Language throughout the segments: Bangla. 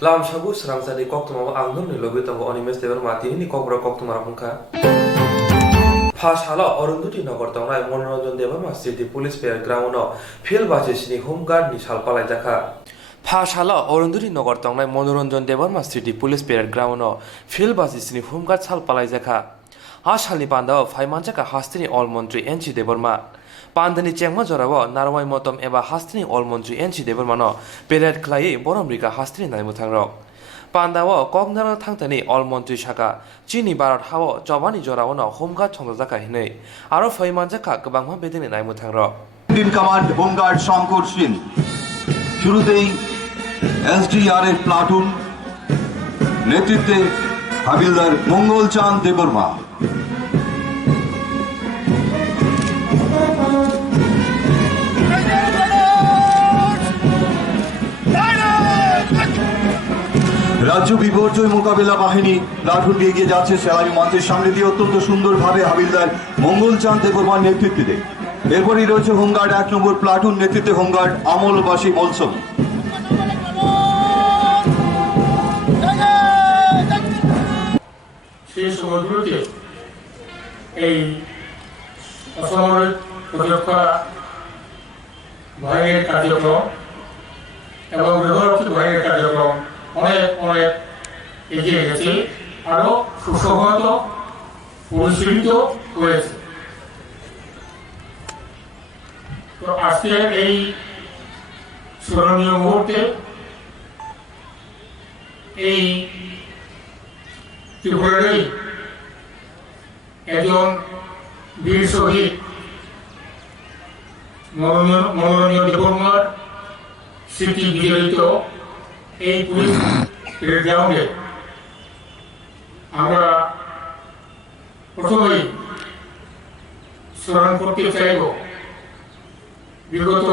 Lam sabu serang sadi kok tumama anggun ni lobi tongo onimes debar mati ni kok bro kok tumara pungka. Pas hala Arundhati Nagar tongnai Manoranjan Debarma City Police Fair ground no field basis ni home guard ni salpalai jaka. Pas hala Arundhati Nagar tongnai Manoranjan Debarma City Police Fair ground no field basis ni home guard salpalai jaka. Asalni panda Faimanjaka Hastini All Mantri NC Debarma. Pandani Chengma Jorawa Narwai Motom eba Hastini All Mantri NC Debarma no Pered Klai Boromrika Hastini Naimutangrok. Pandawa Kognara Tangtani All Mantri Shaka Chini Barat Hawa Jobani Jorawana Homeguard Chondaka Hine Aro Faimanjaka Kabangma Bedini Naimutangrok. In command Homeguard Shankar Singh শুরুতেই এসডিআরএফ প্লাটুন নেতৃত্বে হাবিলদার মঙ্গল চাঁদ দেববর্মা রাজ্য বিপর্যয় মোকাবেলা বাহিনী প্লাটুন এগিয়ে যাচ্ছে সেলামি মঞ্চের সামনে দিয়ে অত্যন্ত সুন্দরভাবে হাবিলদার মঙ্গল চাঁদ দেববর্মার নেতৃত্বে এরপরই রয়েছে হোমগার্ড ১ নম্বর প্লাটুন নেতৃত্বে হোমগার্ড আমলবাসী মলসম সেই সময়গুলোতে এই অসামরিক প্রতিরক্ষা বাহিনীর কার্যক্রম এবং গৃহরক্ষী বাহিনীর কার্যক্রম অনেক এগিয়ে গেছে আরো সুসংহত পরিশীলিত হয়েছে। তো আজকের এই স্মরণীয় মুহূর্তে এই ত্রিপুরারই একজন বীর শহীদ মনোরঞ্জন দেববর্মার স্মৃতি বিজড়িত এই পুলিশ গ্রাউন্ডে আমরা প্রথমেই স্মরণ করতে চাইব বিগত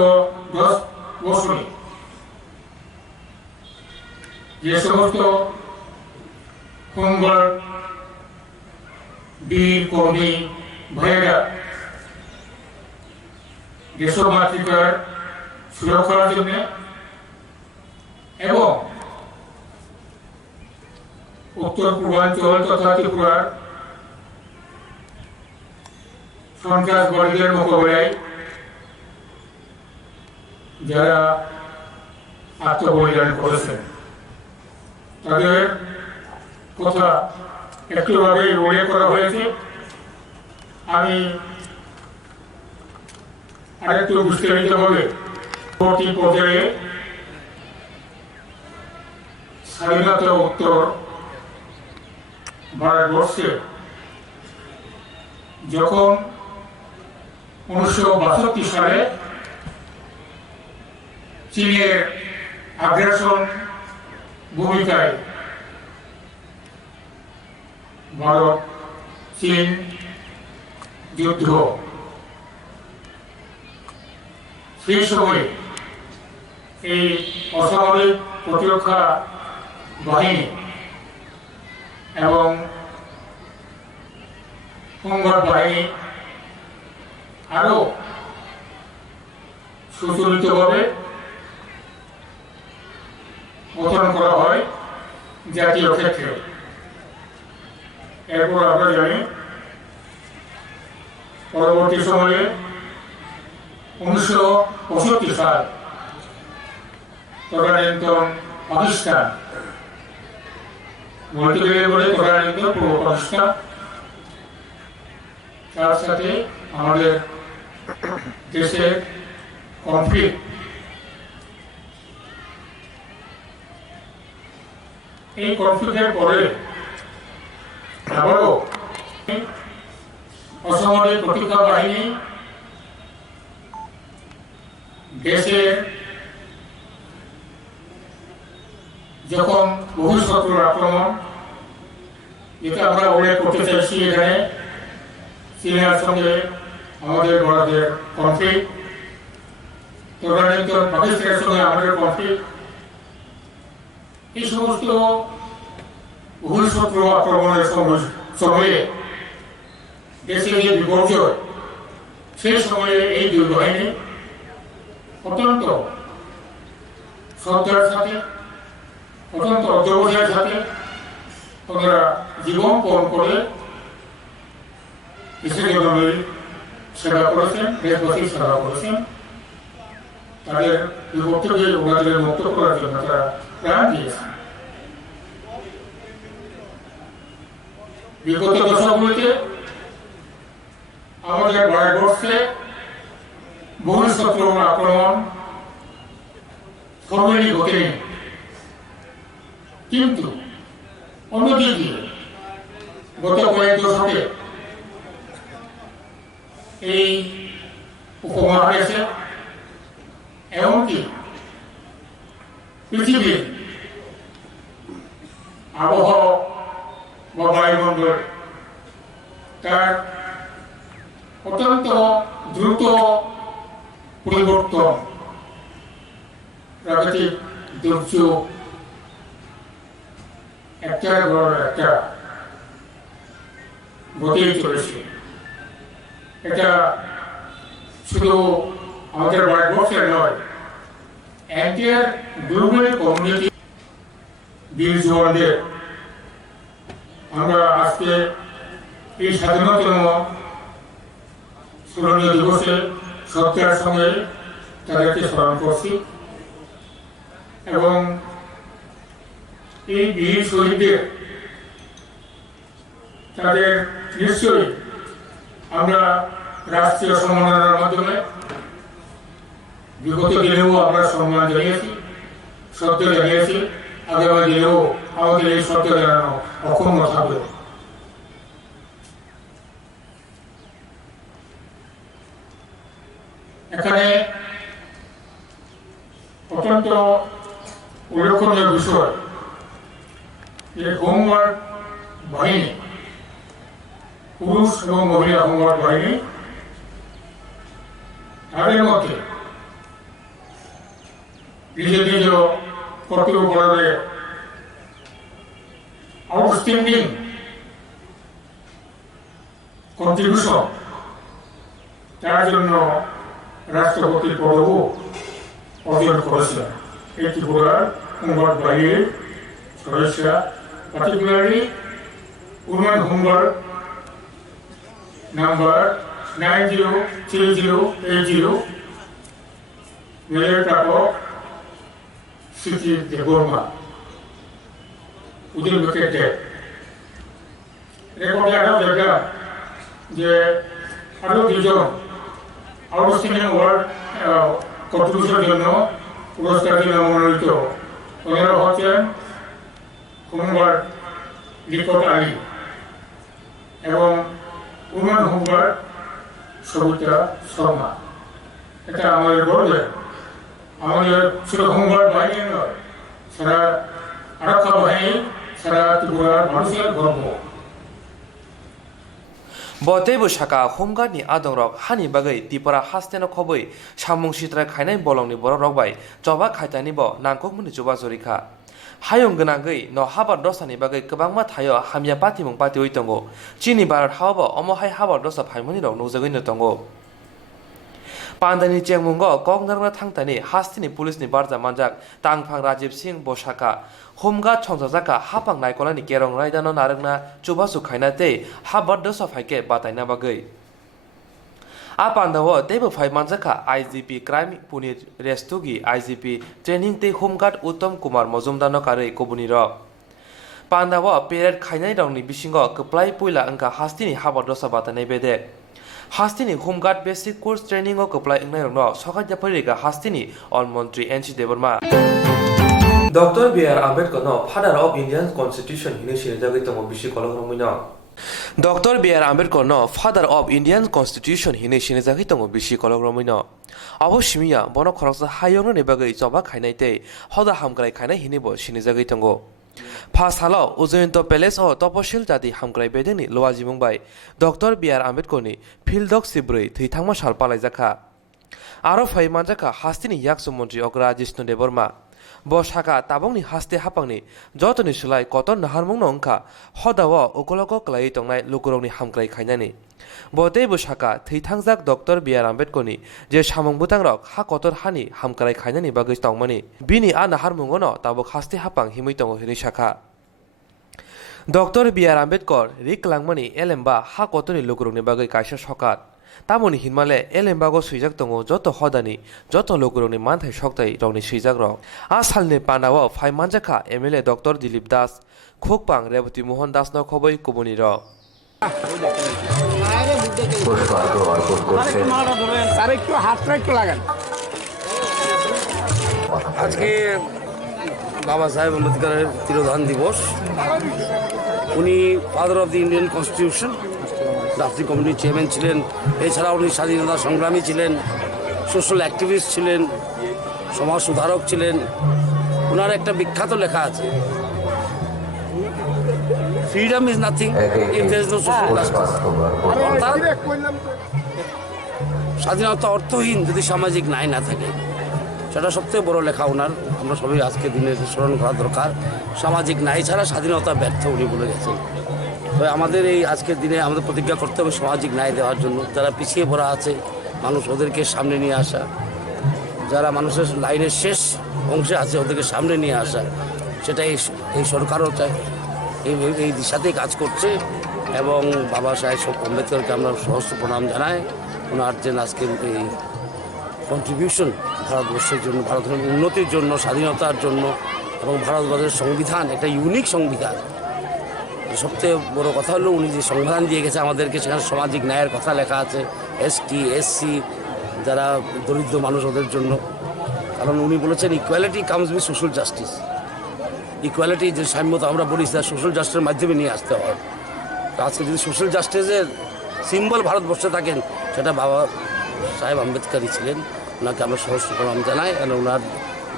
10 বছরে যে সমস্ত হোমগার্ড বীর কর্মী ভাইয়েরা দেশমাতৃকার সুরক্ষার জন্য এবং উত্তর পূর্বাঞ্চল তথা ত্রিপুরার সন্ত্রাসবাদীদের মোকাবিলায় যারা আত্মবলিদান করেছেন তাদের কথা একটুভাবে উল্লেখ করা হয়েছে। আমি আরেকটু বিস্তারিতভাবে পরবর্তী পর্যায়ে স্বাধীনতা উত্তর ভারতবর্ষে যখন 1962 সালে চীনের আগ্রাসন ভূমিকায় ভারত চীন যুদ্ধ সেই সময়ে এই অসামরিক প্রতিরক্ষা বাহিনী এবং হোমগার্ড বাহিনী আরো সুচরিতভাবে গঠন করা হয় জাতীয় ক্ষেত্রে। এরপর আমরা জানি পরবর্তী সময়ে 1965 সাল তদানীন্তন পাকিস্তান বলতে গেলে বলে তদানীন্তন পূর্ব পাকিস্তান তার সাথে আমাদের দেশের কনফ্লিক্ট এই কনফ্লিক্টের পরে আবারও অসামরিক প্রতিরক্ষা বাহিনী দেশের যখন বহিঃশত্রুর আক্রমণ যেটা আমরা উল্লেখ করতে চাইছি এখানে চীনের সঙ্গে আমাদের ভারতের কনফ্লিক্ট তদানীন্তন পাকিস্তানের সঙ্গে আমাদের কনফ্লিক্ট এই সমস্ত বহিঃশত্রু আক্রমণের সময়ে দেশে যে বিপর্যয় সেই সময়ে এই দুই বাহিনী অত্যন্ত শ্রদ্ধার সাথে অত্যন্ত অধ্যবসায়ের সাথে ওনারা জীবন পণ করে দেশের জন্য সেবা করেছেন, দেশবাসীর সেবা করেছেন। তাদের বিভক্ত দিয়ে ওনাদের মুক্ত করার জন্য তারা প্রাণ দিয়েছেন। বিগত দশকগুলিতে আমাদের ভারতবর্ষে বহু শত্রু আক্রমণ সর্বদাই ঘটেনি, কিন্তু অন্যদিকে গত কয়েক দশকে এই উপমহাদেশে এমনকি পৃথিবীর আবহাওয়া বা বায়ুমণ্ডল তার অত্যন্ত দ্রুত পরিবর্তন, প্রাকৃতিক দুর্যোগ একটার পর একটা ঘটেই চলেছে। এটা শুধু আমাদের ভারতবর্ষের নয়, এন্টায়ার গ্লোবাল কমিউনিটি বীর জওয়ানদের আমরা আজকে এই স্বাধীনতম স্মরণীয় দিবসে শ্রদ্ধার সঙ্গে তাদেরকে স্মরণ করছি এবং এই বীর শহীদদের তাদের নিশ্চয়ই আমরা রাষ্ট্রীয় সম্মাননার মাধ্যমে বিগত দিনেও আমরা সম্মান জানিয়েছি, শ্রদ্ধা জানিয়েছি, আগামী দিনেও আমাদের এই শ্রদ্ধা জানানো অক্ষুণ্ণ থাকবে। এখানে অত্যন্ত উল্লেখনীয় বিষয় যে হোমগার্ড বাহিনী, পুরুষ এবং মহিলা হোমগার্ড বাহিনী, তাদের মধ্যে নিজ নিজ কর্তব্য পালনে আউটস্ট্যান্ডিং কন্ট্রিবিউশন, তার জন্য রাষ্ট্রপতির পদকও অর্জন করেছেন এই ত্রিপুরার হোমগার্ড বাহিনীর সদস্যরা, particularly women home guard number 903080 major Prapak সিটি দেববর্মা উইদিন উইকেট ডেট। রেকর্ডে আরও দেখলাম যে আরও দুজন আউটস্ট্যান্ডিং ওয়ার্ল্ড কন্ট্রিবিউশনের জন্য পুরস্কারের জন্য মনোনীত। ওনারা হচ্ছেন হোমগার্ড লিকট আলী এবং উমেন হোমগার্ড সবিতা শর্মা। এটা আমাদের গর্বের, আমাদের শুধু হোমগার্ড বাহিনী নয়, সারা আরক্ষা বাহিনী, সারা ত্রিপুরার মানুষের গর্ব। Botebo Shaka, Homegardni Adongrok, Hani Bagay, Tipara Hasteno Koboi, Shamung Shitra Kainai Bolong ni Borogbai, Joba Kaitanibo, Nankok Muni Juba Zorika. Hayong Ganagay, no Habar Dosani Bagay, Kabangma Tayo, Hamia Patimung Pati Uitongo, Chini Barat Haba, Omohai Habar Dosa Paimoniro, Nozagino Tongo. Pandani Chengmungo, Gongnar Tangtani, Hastini Police ni Barza Manjak, Tangpang Rajib Singh Boshaka, Homegard Chongzaka, Hapang Naikolani Gerong Raidano Naragna, Chubasu Kainate, Habar Dosa Fake, Bataina Bagay. Apandawo, Table 5 Manjaka, IGP Crime Punit Restugi, IGP Training Te Homegard Uttom Kumar Mozumdano Kare Kobuniro. Pandawo, Period Kainai Dongni Bishingo, Kuplai Puila Anka Hastini Habar Dosa Batane Bede. Hastini Homegard Basic Course Training of Apply in Nairo, Soka Japariga, Hastini, on Montri NC Deborma. Dr. B.R. Ambedkar, father of Indian Constitution, Hinishini Jagitamo Bishi Kolomino. Dr. B.R. Ambedkar, father of Indian Constitution, Hinishini Jagitamo Bishi Kolomino. Awoshimia, Bono Cross, Hayon Nebagay, Soba Kainate, Hoda Hamgrai Kaina Hinibo, Shinizagitango. Past Halo, Uzuento Palace or Toposhil Tati Hamgrai Bedeni, Loaji Mumbai, Dr. B.R. Ambedkar, Pildok Sibri, Titama Shalpalazaka. Aro Fai Manjaka, Hastini Yaksu Montri Ogra Jishnu Deborma. bo saka tabongni haste hapangni jotoni sulai koton naharmung nongka hodawo okoloko klai tongnai lukurongni hamklai khainani bo teibo saka theitangjak Dr. B.R. Ambedkorni je samung butangrok ha kotor hani hamklai khainani bagui tongmani bini a naharmungono tabok haste hapang himui tongo hini saka Dr. B.R. Ambedkor riklangmani elemba ha kotoni lukurongni bagui kaisa sokat tamoni hinmale elembago suijak tongo joto hodani joto lukurongni manthai soktai rongni suijak rok a salni pandawo phai manjaka MLA Dr. Dilip Das Khokpang Rebati Mohan Das no khoboi kubuni rok আজকে বাবা সাহেব আম্বেদকরের তিরোধান দিবস উনি father of the Indian constitution রাষ্ট্রীয় কমিটির চেয়ারম্যান ছিলেন এছাড়া উনি স্বাধীনতা সংগ্রামী ছিলেন সোশ্যাল অ্যাক্টিভিস্ট ছিলেন সমাজ সুধারক ছিলেন ওনার একটা বিখ্যাত লেখা আছে freedom is nothing if there is no social justice অর্থাৎ স্বাধীনতা অর্থহীন যদি সামাজিক ন্যায় না থাকে সেটা সবথেকে বড় লেখা ওনার আমরা সবাই আজকে দিনে স্মরণ করা দরকার সামাজিক ন্যায় ছাড়া স্বাধীনতা ব্যর্থ উনি বলে গেছেন তবে আমাদের এই আজকের দিনে আমাদের প্রতিজ্ঞা করতে হবে সামাজিক ন্যায় দেওয়ার জন্য যারা পিছিয়ে পড়া আছে মানুষ ওদেরকে সামনে নিয়ে আসা যারা মানুষের লাইনের শেষ অংশে আছে ওদেরকে সামনে নিয়ে আসা সেটা এই সরকারও চায় এই দিশাতেই কাজ করছে এবং বাবা সাহেব আম্বেদকরকে আমরা সহস্র প্রণাম জানাই ওনার যে আজকের এই কন্ট্রিবিউশন ভারতবর্ষের জন্য ভারতের উন্নতির জন্য স্বাধীনতার জন্য এবং ভারতবর্ষের সংবিধান একটা ইউনিক সংবিধান সবচেয়ে বড় কথা হলো উনি যে সংবিধান দিয়ে গেছে আমাদেরকে সেখানে সামাজিক ন্যায়ের কথা লেখা আছে এসটি এসসি যারা দরিদ্র মানুষ ওদের জন্য কারণ উনি বলেছেন equality comes with social justice equality যে সাম্যতা আমরা বলি সেটা সোশ্যাল জাস্টিসের মাধ্যমে নিয়ে আসতে হয় তো আজকে যদি সোশ্যাল জাস্টিসের সিম্বল ভারতবর্ষে থাকেন সেটা বাবা সাহেব আম্বেদকরই ছিলেন ওনাকে আমরা সহস্র প্রণাম জানাই এবং ওনার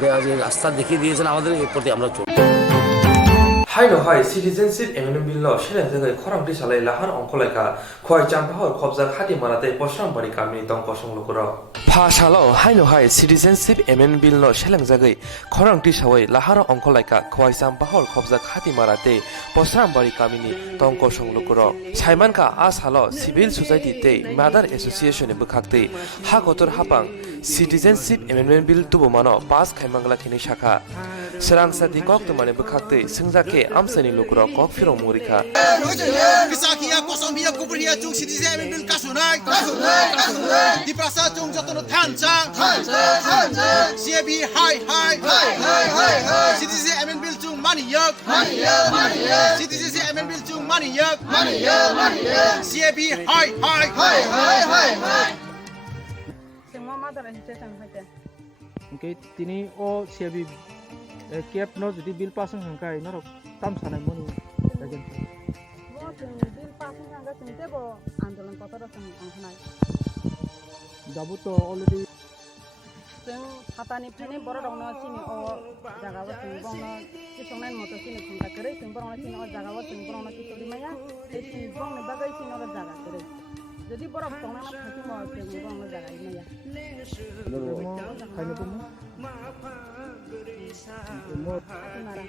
দেওয়া যে রাস্তা দেখিয়ে দিয়েছেন আমাদের এর প্রতি আমরা চলি Haino hai citizenship amendment bill lo shelen jagai khorangti salai lahan ongkolaika khoi champahor khobjak hati marate posram bari kamni tong kosong lokoro phasalo haino hai citizenship amendment bill lo shelen jagai khorangti sawai lahar ongkolaika khoi champahor khobjak hati marate posram bari kamni tong kosong lokoro saimanka asalo civil society te mother association e bukhakte ha kotor hapang citizenship amendment bill tubomano pass khaimangla khini shakha serang sadi kok tumane bukhakte singjake amsani lokro kok phiro murika Kisakia kosomia kubria chung citizen bil kasunai di prasa chung jotono thancha CB hi citizen bil chung maniyak citizen bil chung maniyak CB hi semua mother association hoite Okay, tini o siabi cap no jadi bill pasang hangkai norok tam sanai moni bagian bo bill passing anga sinte bo andolan kotor sang anghnai dabu to already जों हातानिफ्रायनो बर' रावनो सिनि अ जागाबो जों बंनो सिसंनाय मतो सिनि खुंता करे जों बर'नो सिनि अ जागाबो जों बर'नो सिसरि माया ए सिनि बंनो बागै सिनि अ जागा करे যদি বরফ তংনা না থাকি মো जों बर'नो जागा माया mo kaino pun mo मारा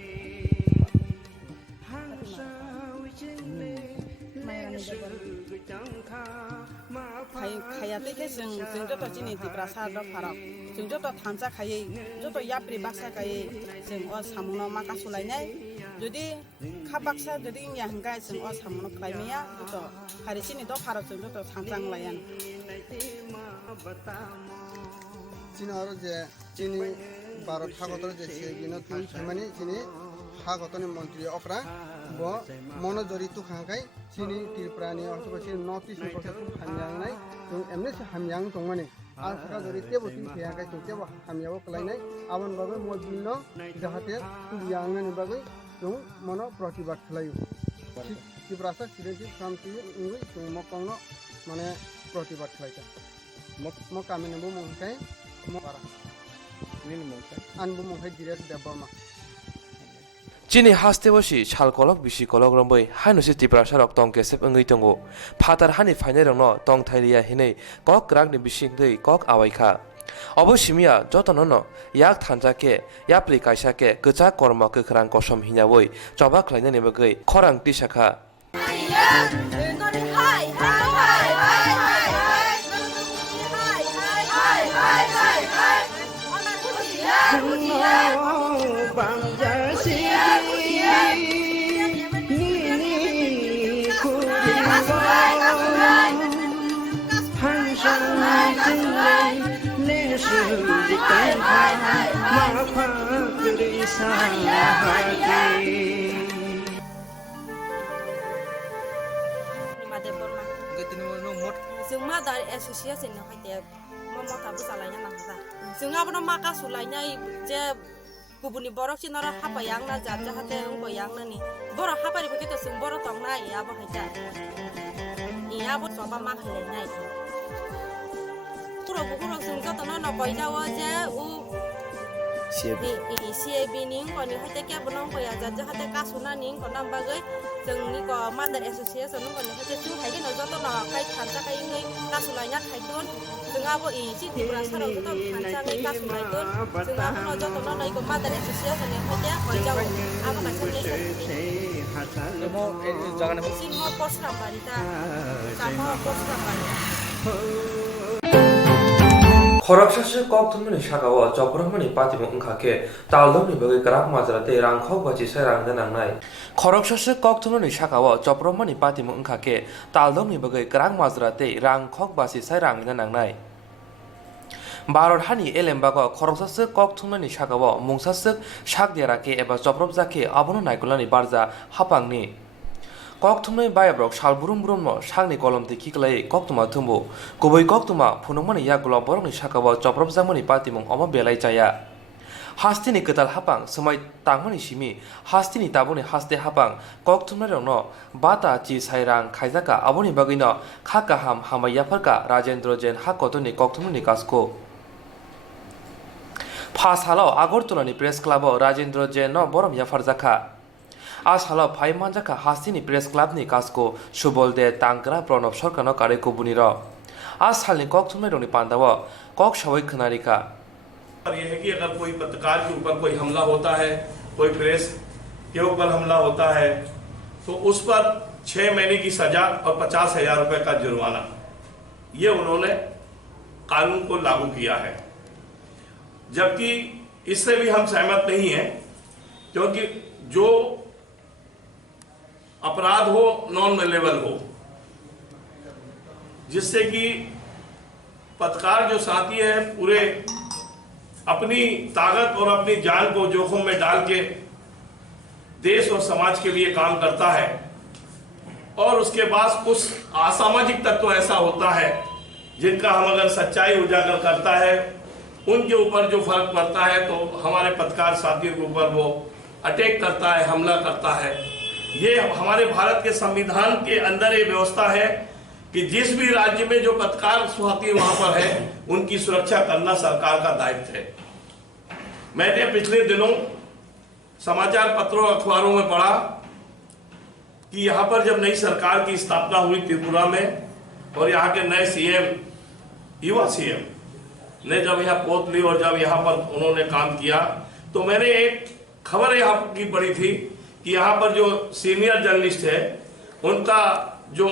खायाते के जों जत जिनि दिब्रा सार फाराव जों जत थांजा खायै जत याप्रि बाक्सा खायै जों अ सामुनो माका सुलायनाय যদি खा बाक्सा যদি इन्या हंगाय जों अ सामुनो खायमिया जत हारिसिनि द फाराव जों जत थांजां लायान चीनहरु जे चीनी भारत हागतर जे सेगिनो तुम सेमानि चीनी हागतनि मन्त्री अफ्रा ब मनोजरी तुखांखाय चीनी त्रिपुरानि अथवा चीन नॉर्थ ईस्ट प्रशासन हामयांगनाय जों एमने हामयांग दंमाने आसका जरि तेबो तिन फेयाखाय जों तेबो हामयाव कलायनाय आबन बागै मबिलनो जाहाथे तुयांगनि बागै जों मनो प्रतिबाद खालायो त्रिपुरासा सिरेन्सि फ्रामति उंगै जों मकंनो माने प्रतिबाद खालायता म कामिनबो मंखाय मकारा नील मंखाय आनबो मंखाय दिरेस देबमा Chini haste bosi chal kolok bisi kolok rombai haino se tipra sarok tong kesep ngei tongo phatar hani phainai rongno tong thailia hinei kok rang ni bising dei kok awaikha অবশ্যমিয়া যতনন ইয়াক থানজাকে ইয়াপ্রি কাইসাকে গজা কর্ম কখরাং কসম হিনাবই জবা খাইনানি বগৈ খরাং টিসাখা जों मा दा एसोसिएशन नि हायते ममा थाबो सालायना नाखा जों आबो माका सुलायनाय जे गुबुननि बर' सिनर हापायांना जात जाहाते अंको यांनानि बर' हापारि फकेत जों बर' तंना याबो हायता याबो सबा मा खलेनाय तुरो बुकुरो जों जतन न बयदाव जे उ CAB ning koni hate ke bonong ko ya jaja hate kasuna ning konam bagai जोंनि को मादार association koni hate tu haige no joto no kai khanja kai ngai kasulainya khaidon जोंआबो इजि दिब्रा साराव joto khanja ngai kasulaidon जोंआबो no joto no nai ko मादार association ni hate hojau abo kasulaiemo jagane sinmo posra barita kamo posra barita খরকশাসে কক থুমনি শাগাও জবরমনি পাতিমু ওংখাকে তালদমনি বগৈ গ্রাক মাজারাতে রাংখাও বাজি সারাংদে নাংনাই খরকশাসে কক থুমনি শাগাও জবরমনি পাতিমু ওংখাকে তালদমনি বগৈ গ্রাক মাজারাতে রাংখক বাজি সারাংদে নাংনাই भारत हानि एलेम्बागो खरकसासो कक थुमनि शागाव मुंसासो शागदेराके एबा जब्रबजाके आबनो नायगुलानि बारजा हापांनि कक थुमनि बायब्रक सालबुरुम बुरुमनो सांनि कलमति किकलाय कक्तुमा थुमबो गुबै कक्तुमा फुनुमनि यागुला बरंनि शागाव जब्रबजामनि पातिमुं अमा बेलाय जाया हास्तिनि गोदाल हापां समाय तांमनि सिमि हास्तिनि ताबुनि हास्ते हापां कक थुमनायनो बाता चि साइरां खायजाका आबनि बागैनो खाकाहाम हामायाफोरका राजेन्द्र जैन हाकतनि कक थुमनि कासको फास हालाव आगरतलानि प्रेस क्लाबाव राजेन्द्र जैन बरम याफारजाखा आज हालाव फाइ मानजाखा हास्तिनि प्रेस क्लाबनि कासको सुबल दे तांग्रा प्रणब सरकारनो कारेको बुनिर आज सालनि कक थुमनायनि पान्दाव कक सवै खनारिका ये है कि अगर कोई पत्रकार के ऊपर कोई हमला होता है, कोई प्रेस के ऊपर हमला होता है, तो उस पर 6 महीने की सजा और 50,000 रुपए का जुर्माना ये उन्होंने कानून को लागू किया है। जबकि इससे भी हम सहमत नहीं हैं, क्योंकि जो अपराध हो नॉन वेलेबल हो, जिससे कि पत्रकार जो साथी है पूरे अपनी ताकत और अपनी जान को जोखिम में डाल के देश और समाज के लिए काम करता है और उसके बाद कुछ असामाजिक तत्व ऐसा होता है जिनका हम अगर सच्चाई उजागर करता है उनके ऊपर जो फर्क पड़ता है तो हमारे पत्रकार साथियों के ऊपर वो अटैक करता है, हमला करता है। ये हमारे भारत के संविधान के अंदर ये व्यवस्था है कि जिस भी राज्य में जो पत्रकार साथी वहां पर है उनकी सुरक्षा करना सरकार का दायित्व है। मैंने पिछले दिनों समाचार पत्रों अखबारों में पढ़ा कि यहाँ पर जब नई सरकार की स्थापना हुई त्रिपुरा में और यहाँ के नए सीएम, युवा सीएम ने जब यहाँ पोत ली और जब यहाँ पर उन्होंने काम किया तो मैंने एक खबर यहाँ की पढ़ी थी कि यहाँ पर जो सीनियर जर्नलिस्ट है उनका जो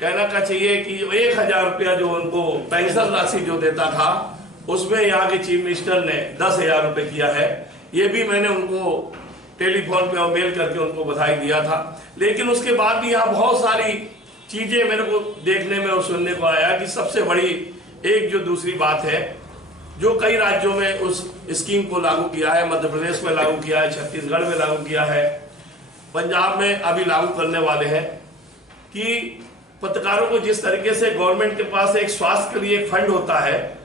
कहना का चाहिए कि 1,000 रुपया जो उनको पेंशन राशि जो देता था उसमें यहाँ के चीफ मिनिस्टर ने 10,000 रुपए किया है। ये भी मैंने उनको टेलीफोन पे और मेल करके उनको बधाई दिया था। लेकिन उसके बाद भी यहाँ बहुत सारी चीजें मेरे को देखने में और सुनने को आया कि सबसे बड़ी एक जो दूसरी बात है जो कई राज्यों में उस स्कीम को लागू किया है, मध्य प्रदेश में लागू किया है, छत्तीसगढ़ में लागू किया है, पंजाब में अभी लागू करने वाले हैं कि पत्रकारों को जिस तरीके से गवर्नमेंट के पास एक स्वास्थ्य के लिए एक फंड होता है,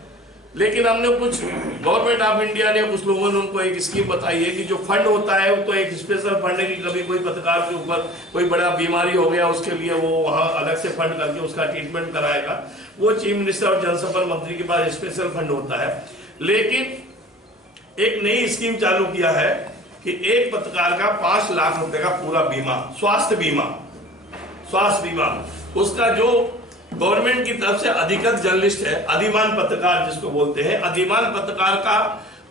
लेकिन हमने कुछ गवर्नमेंट ऑफ इंडिया ने कुछ लोगों ने उनको एक स्कीम बताई है कि जो फंड होता है वो तो एक स्पेशल फंड है कि कभी कोई पत्रकार के ऊपर कोई बड़ा बीमारी हो गया उसके लिए वो वहाँ अलग से फंड करके उसका ट्रीटमेंट कराएगा, वो चीफ मिनिस्टर और जनसंपर्क मंत्री के पास स्पेशल फंड होता है। लेकिन एक नई स्कीम चालू किया है कि एक पत्रकार का 5 लाख रुपए का पूरा बीमा, स्वास्थ्य बीमा उसका जो गवर्नमेंट की तरफ से अधिकृत जर्नलिस्ट है, अधिमान पत्रकार जिसको बोलते हैं, अधिमान पत्रकार का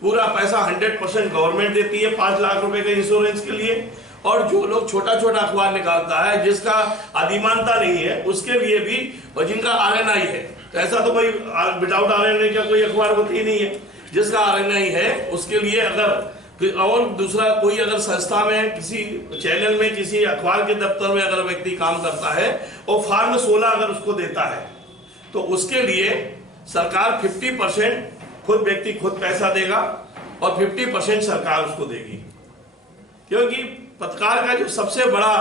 पूरा पैसा 100% गवर्नमेंट देती है 5 लाख रुपए के इंश्योरेंस के लिए। और जो लोग छोटा छोटा अखबार निकालता है जिसका अधिमानता नहीं है उसके लिए भी, और जिनका RNI है, तो ऐसा तो कोई विदाउट RNI का कोई अखबार होती ही नहीं है, जिसका RNI है उसके लिए अगर, और दूसरा कोई अगर संस्था में, किसी चैनल में, किसी अखबार के दफ्तर में अगर व्यक्ति काम करता है और फॉर्म 16 अगर उसको देता है तो उसके लिए सरकार 50% खुद व्यक्ति खुद पैसा देगा और 50% सरकार उसको देगी। क्योंकि पत्रकार का जो सबसे बड़ा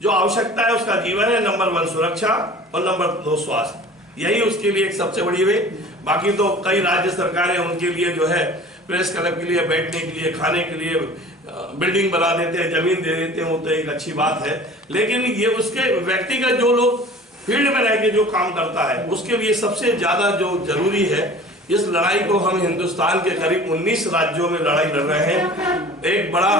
जो आवश्यकता है उसका जीवन है, नंबर 1 सुरक्षा और नंबर 2 स्वास्थ्य, यही उसके लिए एक सबसे बड़ी वे। बाकी तो कई राज्य सरकारें उनके लिए जो है प्रेस क्लब के लिए, बैठने के लिए, खाने के लिए बिल्डिंग बना देते हैं, जमीन दे देते हैं, वो तो एक अच्छी बात है। लेकिन ये उसके व्यक्तिगत जो लोग फील्ड में रह के जो काम करता है उसके लिए सबसे ज्यादा जो जरूरी है, इस लड़ाई को हम हिंदुस्तान के करीब 19 राज्यों में लड़ाई लड़ रहे हैं। एक बड़ा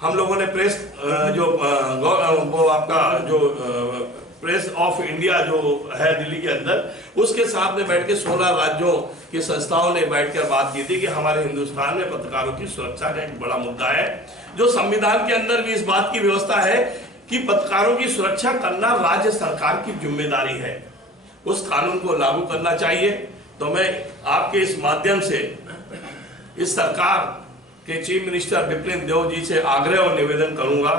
हम लोगों ने प्रेस वो आपका जो प्रेस ऑफ इंडिया जो है दिल्ली के अंदर, उसके साथ में बैठ के 16 राज्यों की संस्थाओं ने बैठकर बात की थी कि हमारे हिंदुस्तान में पत्रकारों की सुरक्षा का एक बड़ा मुद्दा है, जो संविधान के अंदर भी इस बात की व्यवस्था है कि पत्रकारों की सुरक्षा करना राज्य सरकार की जिम्मेदारी है। उस कानून को लागू करना चाहिए। तो मैं आपके इस माध्यम से इस सरकार के चीफ मिनिस्टर बिप्लन देव जी से आग्रह और निवेदन करूंगा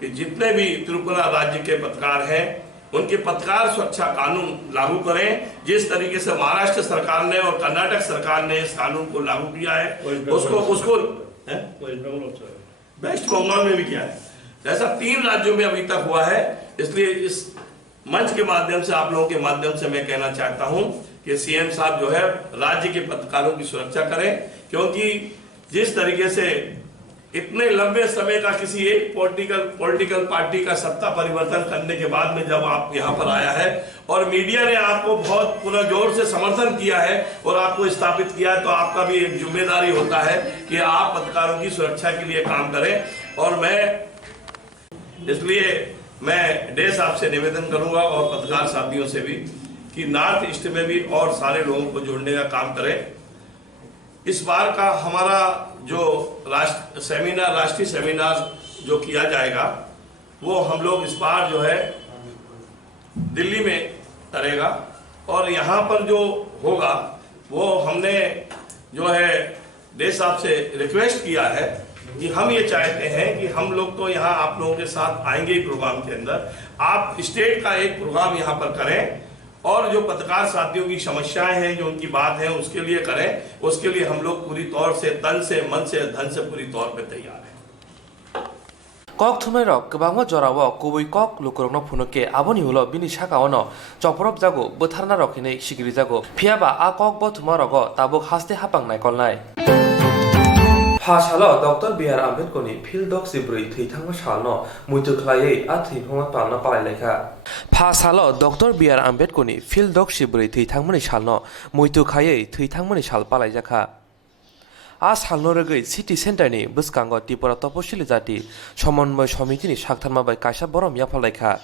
कि जितने भी त्रिपुरा राज्य के पत्रकार हैं उनके पत्रकार सुरक्षा कानून लागू करें। जिस तरीके से महाराष्ट्र सरकार ने और कर्नाटक सरकार ने इस कानून को लागू किया है उसको वेस्ट बंगाल में भी किया है, ऐसा 3 राज्यों में अभी तक हुआ है। इसलिए इस मंच के माध्यम से, आप लोगों के माध्यम से मैं कहना चाहता हूं कि CM साहब जो है राज्य के पत्रकारों की सुरक्षा करें, क्योंकि जिस तरीके से इतने लंबे समय का किसी एक पॉलिटिकल पार्टी का सत्ता परिवर्तन करने के बाद में जब आप यहाँ पर आया है और मीडिया ने आपको बहुत पुनः जोर से समर्थन किया है और आपको स्थापित किया है, तो आपका भी एक जिम्मेदारी होता है कि आप पत्रकारों की सुरक्षा के लिए काम करें। और इसलिए मैं डे साहब से निवेदन करूंगा और पत्रकार साथियों से भी कि नॉर्थ ईस्ट में भी और सारे लोगों को जोड़ने का काम करें। इस बार का हमारा जो राष्ट्रीय सेमिनार जो किया जाएगा वो हम लोग इस बार जो है दिल्ली में करेगा, और यहाँ पर जो होगा वो हमने जो है डे साहब से रिक्वेस्ट किया है कि हम ये चाहते हैं कि हम लोग तो यहाँ आप लोगों के साथ आएंगे ही प्रोग्राम के अंदर, आप स्टेट का एक प्रोग्राम यहाँ पर करें और जो पत्रकार साथियों की समस्याएं हैं, जो उनकी बात है, उसके लिए करें। उसके लिए हम लोग पूरी तौर से, तन से, मन से, धन से पूरी तौर पे तैयार हैं। कक थुमै रक गोबां जराव गुबै कक लुकुरनो फुनुके आबनि उलो बिनि साकावनो चपरब जागो बोथारना रखिनै सिगिरि जागो फियाबा आ कक बथुमा रग ताबुक हास्ते हापां नायकलनाय फासालो डॉक्टर बी आर आम्बेडकरनि फिल्डक सिब्रै थैथांमा सालनो मुइथुख्लायै आ थैफोंमा पालना पालायलायखा फासालो डॉक्टर बी आर आम्बेडकरनि फिल्डक सिब्रै थैथांमोनि सालनो मुइथुखायै थैथांमोनि साल पालायजाखा आ सालनो रगै सिटी सेन्टारनि बसकांग त्रिपुरा तपसिली जाति समन्वय समितिनि साकथारमाबाय कायसा बरम याफालायखा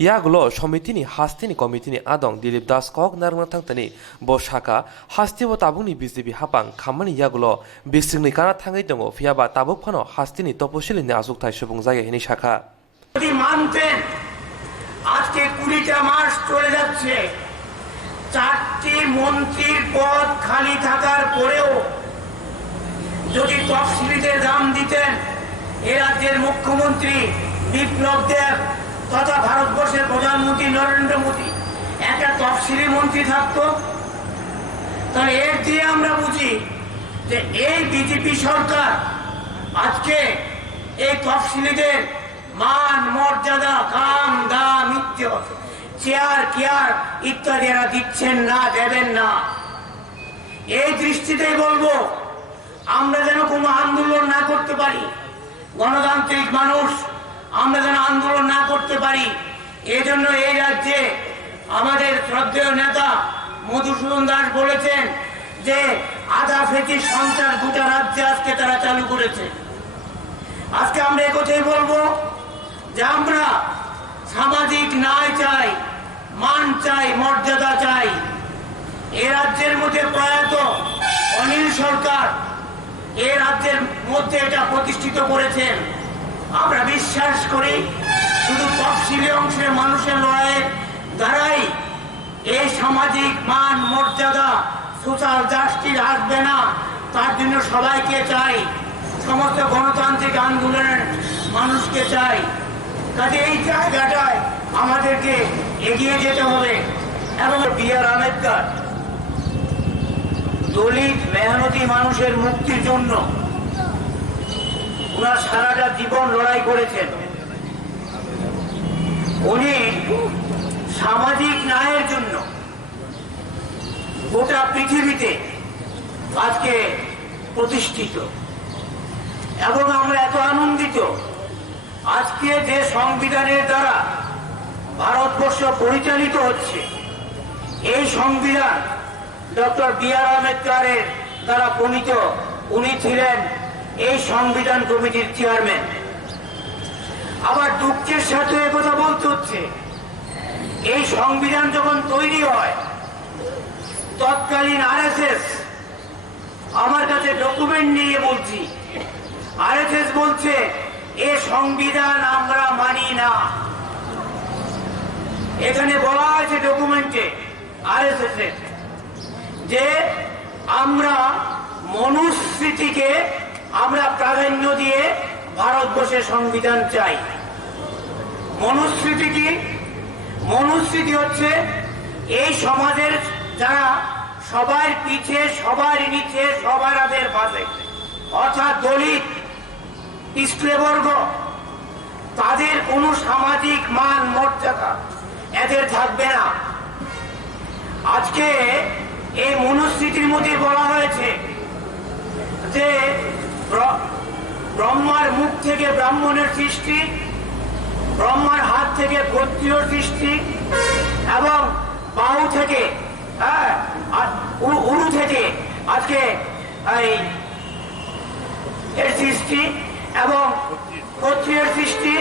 यागुलो समितिनि हास्तिनि कमिटिनि आदं दिलीप दास कक नारंना थांतनि बसाका हास्ति व ताबुंनि बीजेपी हापां खामानि यागुलो बिस्रिंनि काना थांगै दङ फियाबा ताबुक फानो हास्तिनि तपसिलिनि आजुगथाय सुबुं जागे हिनि शाखा मानতেন আজকে 20টা মাস চলে যাচ্ছে, 4টি মন্ত্রীর পদ খালি থাকার পরেও যদি তফসিলিদের দাম দিতেন এই রাজ্যের মুখ্যমন্ত্রী বিপ্লব দেব তথা ভারতবর্ষের প্রধানমন্ত্রী নরেন্দ্র মোদী একটা তফসিলি মন্ত্রী থাকতো, তাহলে এর দিয়ে আমরা বুঝি যে এই বিজেপি সরকার আজকে এই তফসিলিদের মান মর্যাদা, কাম দাম ইত্যাদি চেয়ার কেয়ার ইত্যাদি এরা দিচ্ছেন না, দেবেন না। এই দৃষ্টিতেই বলবো আমরা যেন কোনো আন্দোলন না করতে পারি, গণতান্ত্রিক মানুষ আমরা যেন আন্দোলন না করতে পারি। এজন্য এই রাজ্যে আমাদের শ্রদ্ধেয় নেতা মধুসূদন দাস বলেছেন যে আধা ফেটি সন্ত্রাস গোটা রাজ্যে আজকে তারা চালু করেছে। আজকে আমরা একথাই বলবো যে আমরা সামাজিক ন্যায় চাই, মান চাই, মর্যাদা চাই। এ রাজ্যের মধ্যে প্রয়াত অনিল সরকার এ রাজ্যের মধ্যে এটা প্রতিষ্ঠিত করেছেন। আমরা বিশ্বাস করি শুধু তফসিলি অংশের মানুষের লড়াইয়ের দ্বারাই এই সামাজিক মান মর্যাদা সোশ্যাল জাস্টিস আসবে না। তার জন্য সবাইকে চাই, সমস্ত গণতান্ত্রিক আন্দোলনের মানুষকে চাই। কাজে এই জায়গাটায় আমাদেরকে এগিয়ে যেতে হবে। এবং বি.আর. আম্বেদকর দলিত মেহনতি মানুষের মুক্তির জন্য ওনার সারাটা জীবন লড়াই করেছেন। উনি সামাজিক ন্যায়ের জন্য গোটা পৃথিবীতে আজকে প্রতিষ্ঠিত। এবং আমরা এত আনন্দিত আজকে যে সংবিধানের দ্বারা ভারতবর্ষ পরিচালিত হচ্ছে, এই সংবিধান ডক্টর বি.আর. আম্বেদকরের দ্বারা প্রণীত। উনি ছিলেন এই সংবিধান কমিটির চেয়ারম্যান। আবার দুঃখের সাথে কথা বলতে হচ্ছে, এই সংবিধান যখন তৈরি হয় তৎকালীন আরএসএস, আমার কাছে ডকুমেন্ট নিয়ে বলছি, আরএসএস বলছে এ সংবিধান আমরা মানি না। এখানে বলা আছে ডকুমেন্টে আরএসএস এর যে আমরা মনুস্মৃতিকে আমরা প্রাধান্য দিয়ে ভারতবর্ষের সংবিধান চাই। মনুস্মৃতি কি? মনুস্মৃতি হচ্ছে এই সমাজের যারা সবার পিছে, সবার নিচে, সবার আদের পাশে, অর্থাৎ দলিত, পিছড়েবর্গ, তাদের কোনো সামাজিক মান মর্যাদা এদের থাকবে না। আজকে এই মনুস্মৃতির মধ্যে বলা হয়েছে যে ব্রহ্মার মুখ থেকে ব্রাহ্মণের সৃষ্টি, ব্রহ্মার হাত থেকে ক্ষত্রিয় সৃষ্টি, এবং বাহু থেকে উরু থেকে আজকে এর সৃষ্টি, এবং ক্ষত্রিয়ের সৃষ্টি,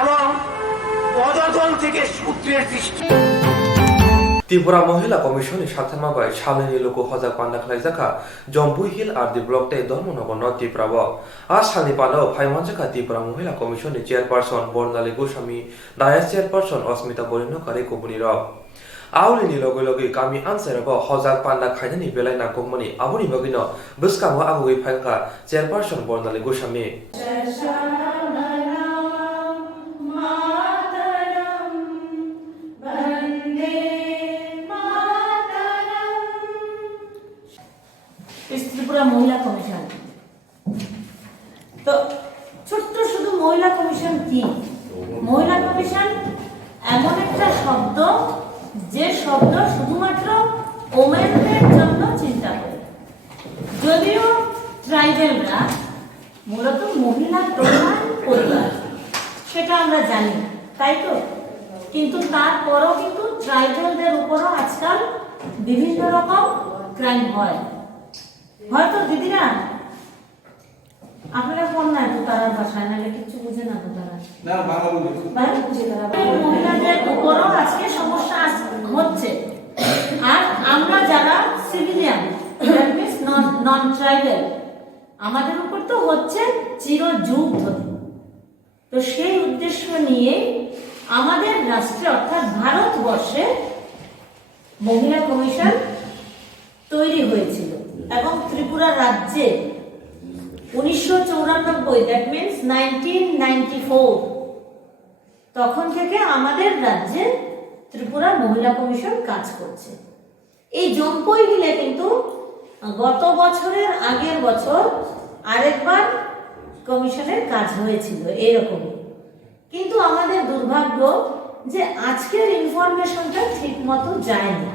এবং পদতল থেকে শূদ্রের সৃষ্টি। ত্রিপুরা মহিলা কমিশনের সাথেমাবাই সামনে লোক হজাক পান্ডা খাইজাকা জম্বুই হিল আর দি ব্লক টাই ধর্মনগর ত্রিপুরা আজ সানি পালো ফাইমানজাকা ত্রিপুরা মহিলা কমিশনের চেয়ারপারসন বর্ণালী গোস্বামী, ডায়াস চেয়ারপারসন অস্মিতা বরিণকারী কবুনির আউলিনি লগে লগে গামি আনসারাব হজাক পান্ডা খাইনানি বেলাই নাকমনি আবুনি বগিন বসকামো আবুই ফাইকা চেয়ারপারসন বর্ণালী গোস্বামী। ত্রিপুরা মহিলা কমিশন তো ছোট্ট শুধু মহিলা কমিশন কি? মহিলা কমিশন এমন একটা শব্দ যে শব্দ শুধুমাত্র ওমেনদের জন্য চিন্তা করে। যদিও ট্রাইবেলরা মূলত মহিলা প্রধান পরিবার, সেটা আমরা জানি, তাই তো? কিন্তু তারপরও কিন্তু ট্রাইবেলদের উপরও আজকাল বিভিন্ন রকম ক্রাইম হয়। হয়তো দিদিরা আপনারা কোন না তো তারা ভাষায় নাহলে কিছু বুঝে না তো তারা বুঝে তারা মহিলাদের উপরও আজকে সমস্যা হচ্ছে। আর আমরা যারা সিভিলিয়ান, নন ট্রাইবেল, আমাদের উপর তো হচ্ছে চিরযুগ ধরে। তো সেই উদ্দেশ্য নিয়ে আমাদের রাষ্ট্রে অর্থাৎ ভারতবর্ষে মহিলা কমিশন তৈরি হয়েছিল এবং ত্রিপুরা রাজ্যে 1994, দ্যাট মিনস 1994, তখন থেকে আমাদের রাজ্যে ত্রিপুরা মহিলা কমিশন কাজ করছে। এই জম্পই হিলে কিন্তু গত বছরের আগের বছর আরেকবার কমিশনের কাজ হয়েছিল এরকমই। কিন্তু আমাদের দুর্ভাগ্য যে আজকের ইনফরমেশনটা ঠিক মতো যায় না।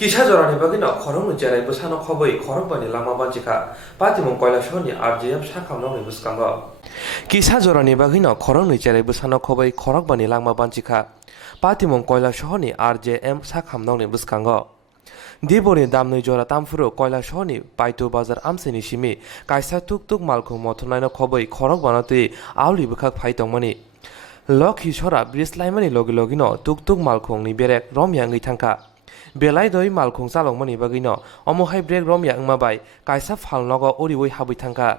কিসা জরানি বাগিনা খরং জেরাই বসানো খবই খরং বানি লামা বাঞ্চিকা পাতিমং কয়লা শহরনি আরজেএম শাখামনাवनि বুসকাঙ্গ কিসা জরানি বাগিনা খরং জেরাই বসানো খবই খরং বানি লামা বাঞ্চিকা পাতিমং কয়লা শহরনি আরজেএম শাখামনাवनि বুসকাঙ্গ দিবনি দামনৈ জরা তামফুরো কয়লা শহরনি পাইতো বাজার আমসেনি সিমি কাইসা টুক টুক মালখু মথনাইনো খবই খরং বানাতই আউলি বখাক ফাইতংমানি Lokhi Shora Bris Laimani Logilogino, Tuk Tuk Malkong ni Berek Rom Yangi Tanka. Belai doi Malkong Salong Mani Bagino, Omohai Break Rom Yang Mabai, Kaisa Falnogo Oriway Habitanka.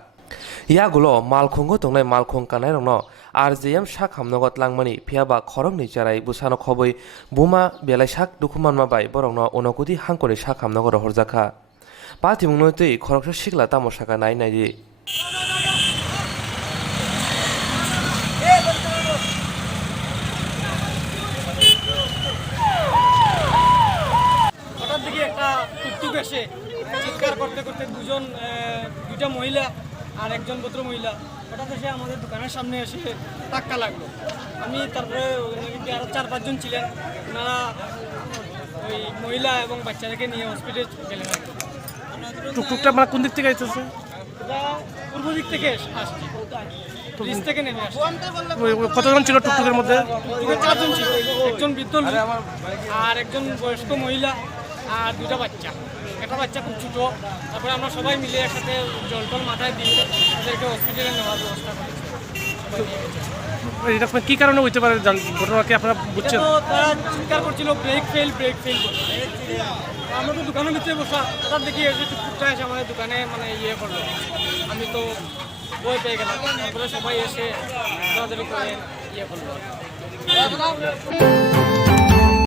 Yagulo, Malkongo Tongai Malkong Kanairono, RZM Shak Hamnogot Langmani, Piaba Korong Nicharai, Busano Koboi, Buma, Belai Shak Dukuman Mabai, Borono, Onokudi Hankoni Shak Hamnogo Horzaka. Pati Munoti, Korok Shikla Tamoshaka 990. হঠাৎ দেখি একটা টুকটুক এসে চিৎকার করতে করতে দুইটা মহিলা আর একজন ভদ্র মহিলা হঠাৎ এসে আমাদের দোকানের সামনে এসে ধাক্কা লাগলো। আমি তারপরে আরো 4-5 জন ছিলেন, ওনারা ওই মহিলা এবং বাচ্চাদেরকে নিয়ে হসপিটালে গেলেন। টুকটুকটা মানে কোন দিক থেকে আসতেছে? এটা পূর্ব দিক থেকে আসছে, ব্রিজ থেকে নেমে আসছে। কতজন ছিল টুকটুকের মধ্যে? 4 জন ছিল, একজন বৃদ্ধ লোক আর একজন বয়স্ক মহিলা আর 2টা বাচ্চা। একটা বাচ্চা খুব ছোট। তারপরে আমরা সবাই মিলে একসাথে জল টল মাথায় দিয়ে তাদেরকে হসপিটালে নেওয়ার ব্যবস্থা করেছি। এটা কি কারণে হইতে পারে ঘটনাকে আপনারা বুঝছেন? তারা চিৎকার করছিল ব্রেক ফেল আমরা তো দোকানের ভিতরে বসা, হঠাৎ দেখি এসে টুকটুকটা এসে আমাদের দোকানে মানে ইয়ে করলো। আমি তো ভয় পেয়ে গেলাম। তারপরে সবাই এসে তাদের উপরে ইয়ে করলো।